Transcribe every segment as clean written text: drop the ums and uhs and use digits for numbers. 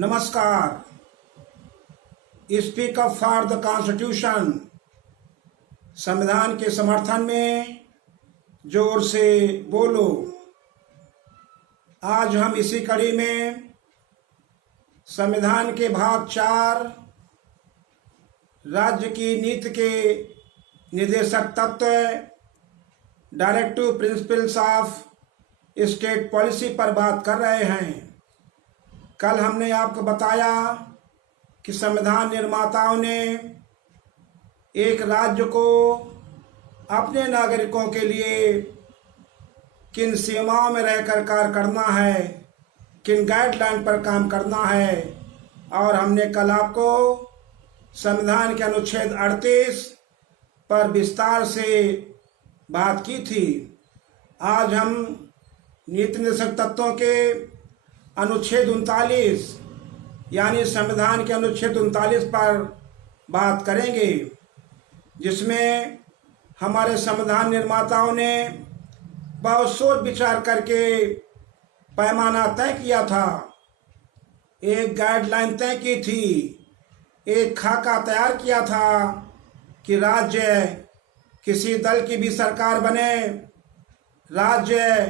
नमस्कार। Speak up for the constitution, संविधान के समर्थन में जोर से बोलो। आज हम इसी कड़ी में संविधान के भाग 4 राज्य की नीति के निर्देशक तत्व, directive principles of state policy पर बात कर रहे हैं। कल हमने आपको बताया कि संविधान निर्माताओं ने एक राज्य को अपने नागरिकों के लिए किन सीमाओं में रहकर कार्य करना है, किन गाइडलाइन पर काम करना है, और हमने कल आपको संविधान के अनुच्छेद 38 पर विस्तार से बात की थी। आज हम नीति निर्देशक तत्वों के अनुच्छेद 39 यानी संविधान के अनुच्छेद 39 पर बात करेंगे, जिसमें हमारे संविधान निर्माताओं ने बहुत सोच विचार करके पैमाना तय किया था, एक गाइडलाइन तय की थी, एक खाका तैयार किया था कि राज्य किसी दल की भी सरकार बने, राज्य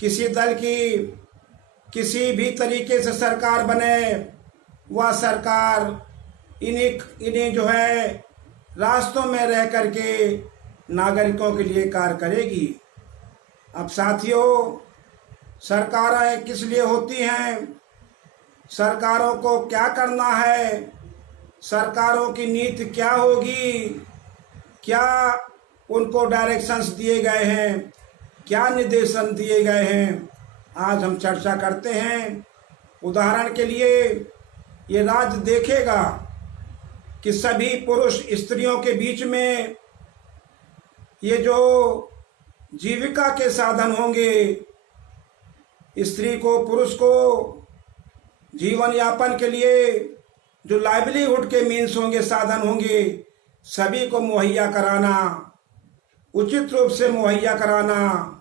किसी दल की किसी भी तरीके से सरकार बने, वह सरकार इन्हीं जो है रास्तों में रह करके नागरिकों के लिए कार्य करेगी। अब साथियों, सरकारें किस लिए होती हैं, सरकारों को क्या करना है, सरकारों की नीति क्या होगी, क्या उनको डायरेक्शंस दिए गए हैं, क्या निर्देशन दिए गए हैं, आज हम चर्चा करते हैं। उदाहरण के लिए ये राज्य देखेगा कि सभी पुरुष स्त्रियों के बीच में ये जो जीविका के साधन होंगे, स्त्री को पुरुष को जीवन यापन के लिए जो लाइवलीहुड के मीन्स होंगे, साधन होंगे, सभी को मुहैया कराना, उचित रूप से मुहैया कराना,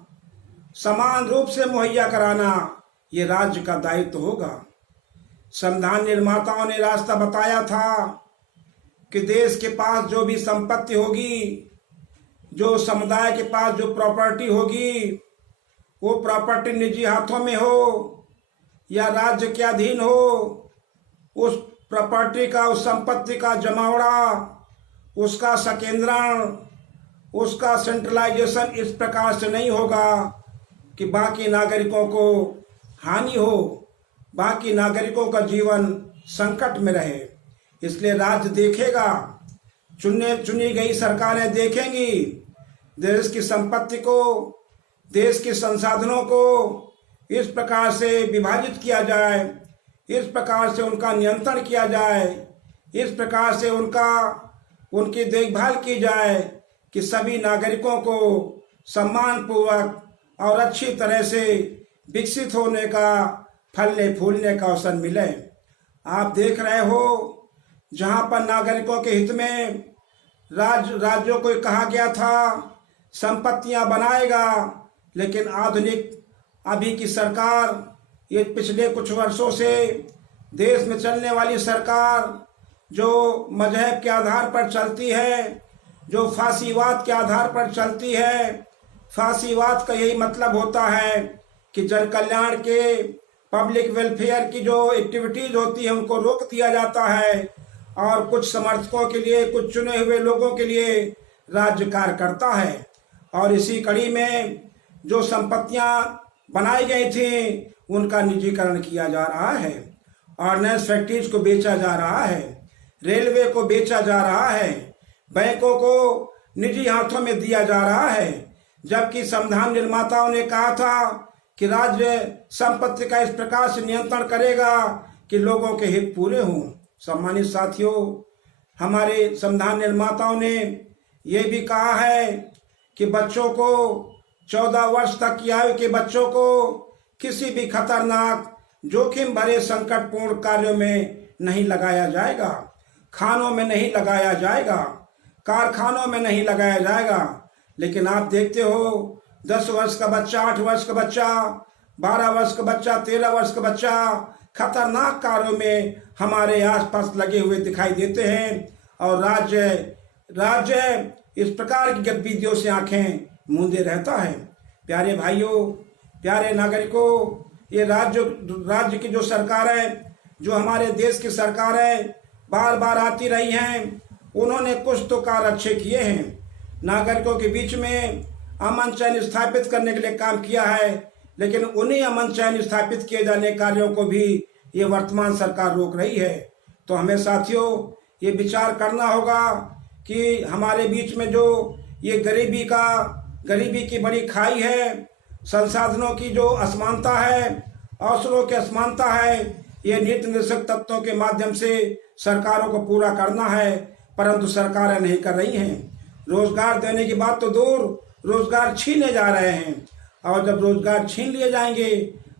समान रूप से मुहैया कराना, ये राज्य का दायित्व होगा। संविधान निर्माताओं ने रास्ता बताया था कि देश के पास जो भी संपत्ति होगी, जो समुदाय के पास जो प्रॉपर्टी होगी, वो प्रॉपर्टी निजी हाथों में हो या राज्य के अधीन हो, उस प्रॉपर्टी का, उस संपत्ति का जमावड़ा, उसका संकेंद्रण, उसका सेंट्रलाइजेशन इस प्रकार से नहीं होगा कि बाकी नागरिकों को हानि हो, बाकी नागरिकों का जीवन संकट में रहे। इसलिए राज्य देखेगा, चुनी गई सरकारें देखेंगी देश की संपत्ति को, देश के संसाधनों को इस प्रकार से विभाजित किया जाए, इस प्रकार से उनका नियंत्रण किया जाए, इस प्रकार से उनकी देखभाल की जाए कि सभी नागरिकों को सम्मानपूर्वक और अच्छी तरह से विकसित होने का, फलने फूलने का अवसर मिले। आप देख रहे हो, जहां पर नागरिकों के हित में राज्यों को कहा गया था संपत्तियां बनाएगा, लेकिन आधुनिक अभी की सरकार, ये पिछले कुछ वर्षों से देश में चलने वाली सरकार, जो मजहब के आधार पर चलती है, जो फांसीवाद के आधार पर चलती है। फांसीवाद का यही मतलब होता है कि जन कल्याण के, पब्लिक वेलफेयर की जो एक्टिविटीज होती है उनको रोक दिया जाता है, और कुछ समर्थकों के लिए, कुछ चुने हुए लोगों के लिए राज्य कार्य करता है। और इसी कड़ी में जो संपत्तियां बनाई गई थी उनका निजीकरण किया जा रहा है, ऑर्डिनेंस फैक्ट्रीज को बेचा जा रहा है, रेलवे को बेचा जा रहा है, बैंकों को निजी हाथों में दिया जा रहा है। जबकि संविधान निर्माताओं ने कहा था कि राज्य संपत्ति का इस प्रकार से नियंत्रण करेगा कि लोगों के हित पूरे हों। सम्मानित साथियों, हमारे संविधान निर्माताओं ने यह भी कहा है कि बच्चों को, 14 वर्ष तक की आयु के बच्चों को किसी भी खतरनाक, जोखिम भरे, संकटपूर्ण कार्यों में नहीं लगाया जाएगा, खानों में नहीं लगाया जाएगा, कारखानों में नहीं लगाया जाएगा। लेकिन आप देखते हो 10 वर्ष का बच्चा, 8 वर्ष का बच्चा, 12 वर्ष का बच्चा, 13 वर्ष का बच्चा खतरनाक कार्यों में हमारे आसपास लगे हुए दिखाई देते हैं और राज्य इस प्रकार की गतिविधियों से आंखें मूंदे रहता है। प्यारे भाइयों, प्यारे नागरिकों, ये राज्य की जो सरकार है, जो हमारे देश की सरकार है, बार बार आती रही हैं, उन्होंने कुछ तो कार्य अच्छे किए हैं, नागरिकों के बीच में अमन चैन स्थापित करने के लिए काम किया है, लेकिन उन्हीं अमन चैन स्थापित किए जाने कार्यों को भी ये वर्तमान सरकार रोक रही है। तो हमें साथियों ये विचार करना होगा कि हमारे बीच में जो ये गरीबी की बड़ी खाई है, संसाधनों की जो असमानता है, अवसरों की असमानता है, ये नीति निर्देशक तत्वों के माध्यम से सरकारों को पूरा करना है, परंतु सरकारें नहीं कर रही हैं। रोजगार देने की बात तो दूर, रोजगार छीने जा रहे हैं, और जब रोजगार छीन लिए जाएंगे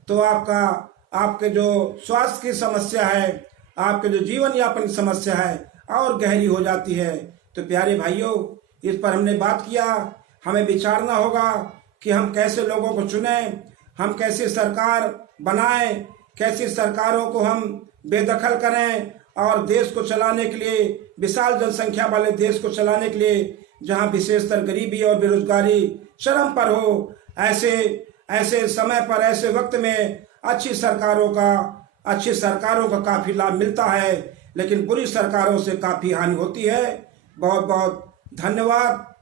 तो आपके जो स्वास्थ्य की समस्या है, आपके जो जीवन यापन की समस्या है और गहरी हो जाती है। तो प्यारे भाइयों, इस पर हमने बात किया, हमें विचारना होगा कि हम कैसे लोगों को चुनें, हम कैसी सरकार बनाएं, कैसी सरकारों को हम बेदखल करें और देश को चलाने के लिए, विशाल जनसंख्या वाले देश को चलाने के लिए, जहां विशेषतर गरीबी और बेरोजगारी चरम पर हो, ऐसे समय पर, ऐसे वक्त में अच्छी सरकारों का काफी लाभ मिलता है, लेकिन बुरी सरकारों से काफी हानि होती है। बहुत बहुत धन्यवाद।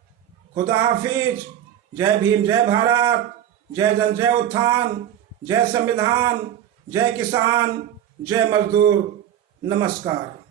खुदा हाफिज। जय भीम, जय भारत, जय जन, जय उत्थान, जय संविधान, जय किसान, जय मजदूर। नमस्कार।